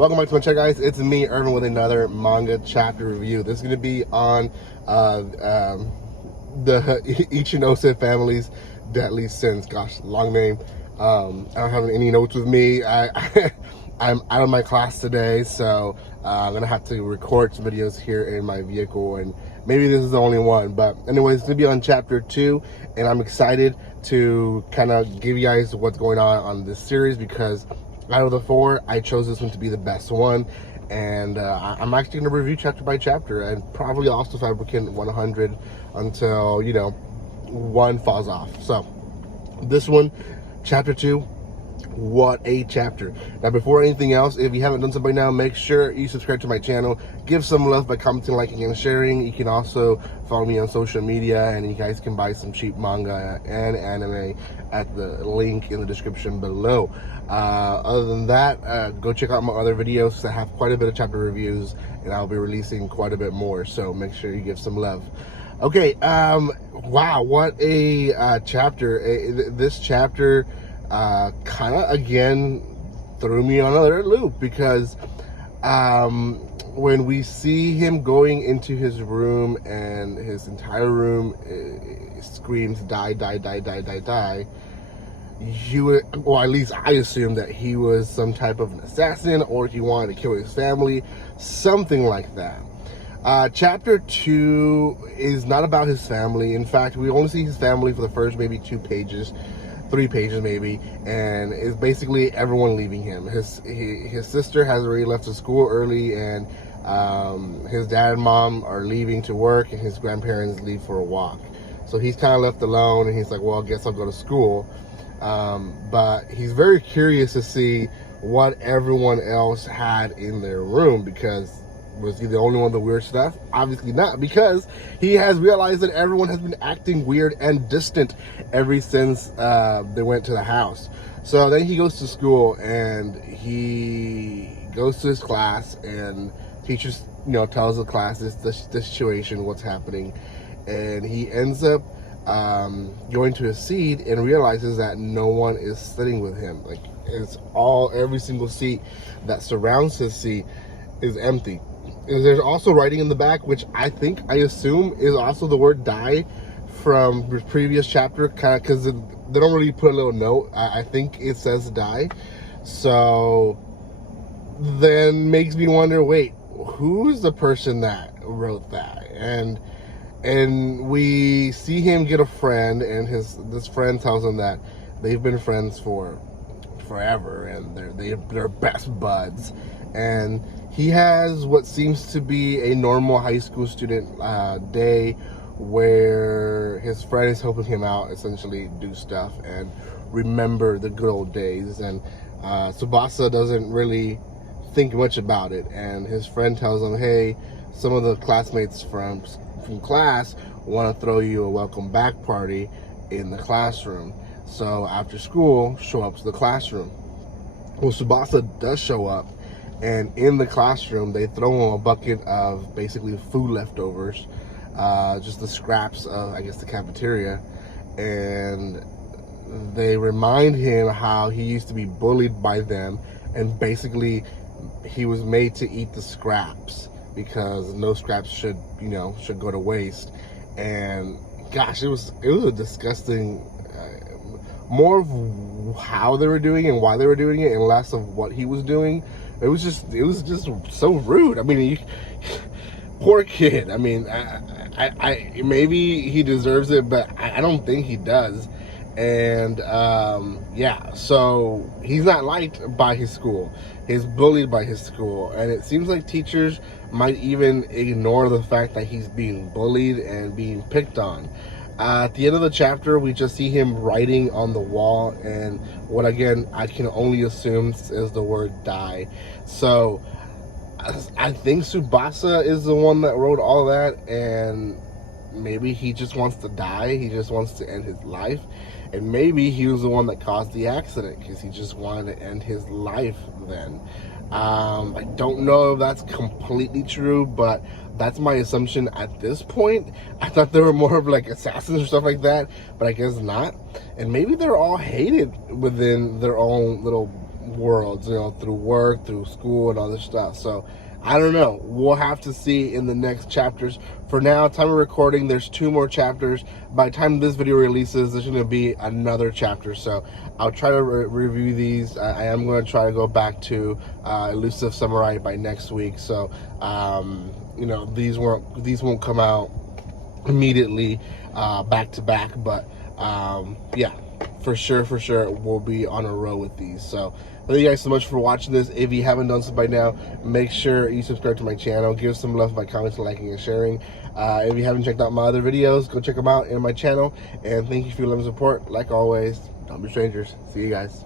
Welcome back to my channel, guys. It's me, Irvin, with another manga chapter review. This is going to be on the Ichinose family's deadly sins. Gosh, long name. I don't have any notes with me. I'm out of my class today, so I'm going to have to record some videos here in my vehicle, and maybe this is the only one. But anyways, it's going to be on chapter 2, and I'm excited to kind of give you guys what's going on this series, because out of the 4, I chose this one to be the best one, and I'm actually going to review chapter by chapter, and probably also Fabricant 100 until, you know, one falls off. So this one, chapter 2, what a chapter. Now, before anything else, if you haven't done so by now, make sure you subscribe to my channel, give some love by commenting, liking, and sharing. You can also follow me on social media, and you guys can buy some cheap manga and anime at the link in the description below. Other than that, go check out my other videos, because I have quite a bit of chapter reviews, and I'll be releasing quite a bit more, so make sure you give some love. Okay, wow, what a chapter. This chapter kind of again threw me on another loop, because when we see him going into his room and his entire room screams die, die, die, die, die, die, well, at least I assumed that he was some type of an assassin, or he wanted to kill his family, something like that. Chapter 2 is not about his family. In fact, we only see his family for the first maybe 2 pages, 3 pages maybe, and it's basically everyone leaving him. His sister has already left to school early, and his dad and mom are leaving to work, and his grandparents leave for a walk. So he's kind of left alone, and he's like, well, I guess I'll go to school. But he's very curious to see what everyone else had in their room, because was he the only one with the weird stuff? Obviously not, because he has realized that everyone has been acting weird and distant ever since they went to the house. So then he goes to school, and he goes to his class, and teachers, you know, tells the class the situation, what's happening, and he ends up going to his seat and realizes that no one is sitting with him. Like, every single seat that surrounds his seat is empty. And there's also writing in the back, which I assume is also the word die from the previous chapter, kind of, because they don't really put a little note. I think it says die. So then makes me wonder, wait, who's the person that wrote that? And we see him get a friend, and this friend tells him that they've been friends for forever, and they're best buds. And he has what seems to be a normal high school student day, where his friend is helping him out, essentially do stuff and remember the good old days. And Tsubasa doesn't really think much about it, and his friend tells him, hey, some of the classmates from class want to throw you a welcome back party in the classroom, so after school, show up to the classroom. Well, Tsubasa does show up, and in the classroom they throw him a bucket of basically food leftovers, just the scraps of, I guess, the cafeteria, and they remind him how he used to be bullied by them, and basically he was made to eat the scraps, because no scraps should go to waste. And gosh, it was a disgusting, more of how they were doing and why they were doing it, and less of what he was doing. It was just so rude. I mean, poor kid. I mean, I maybe he deserves it, but I don't think he does. And yeah, so he's not liked by his school. He's bullied by his school, and it seems like teachers might even ignore the fact that he's being bullied and being picked on. At the end of the chapter, we just see him writing on the wall, and what, again, I can only assume is the word die. So I think Tsubasa is the one that wrote all that, and maybe he just wants to die. He just wants to end his life. And maybe he was the one that caused the accident, because he just wanted to end his life then. I don't know if that's completely true, but that's my assumption at this point. I thought they were more of like assassins or stuff like that, but I guess not. And maybe they're all hated within their own little worlds, you know, through work, through school, and all this stuff. So I don't know. We'll have to see in the next chapters. For now, time of recording, there's 2 more chapters. By the time this video releases, there's going to be another chapter. So I'll try to review these. I am going to try to go back to Elusive Samurai by next week. So you know, these won't come out immediately back to back, but yeah, for sure we'll be on a roll with these. So thank you guys so much for watching this. If you haven't done so by now, make sure you subscribe to my channel. Give some love by commenting, liking, and sharing. If you haven't checked out my other videos, go check them out in my channel. And thank you for your love and support. Like always, don't be strangers. See you guys.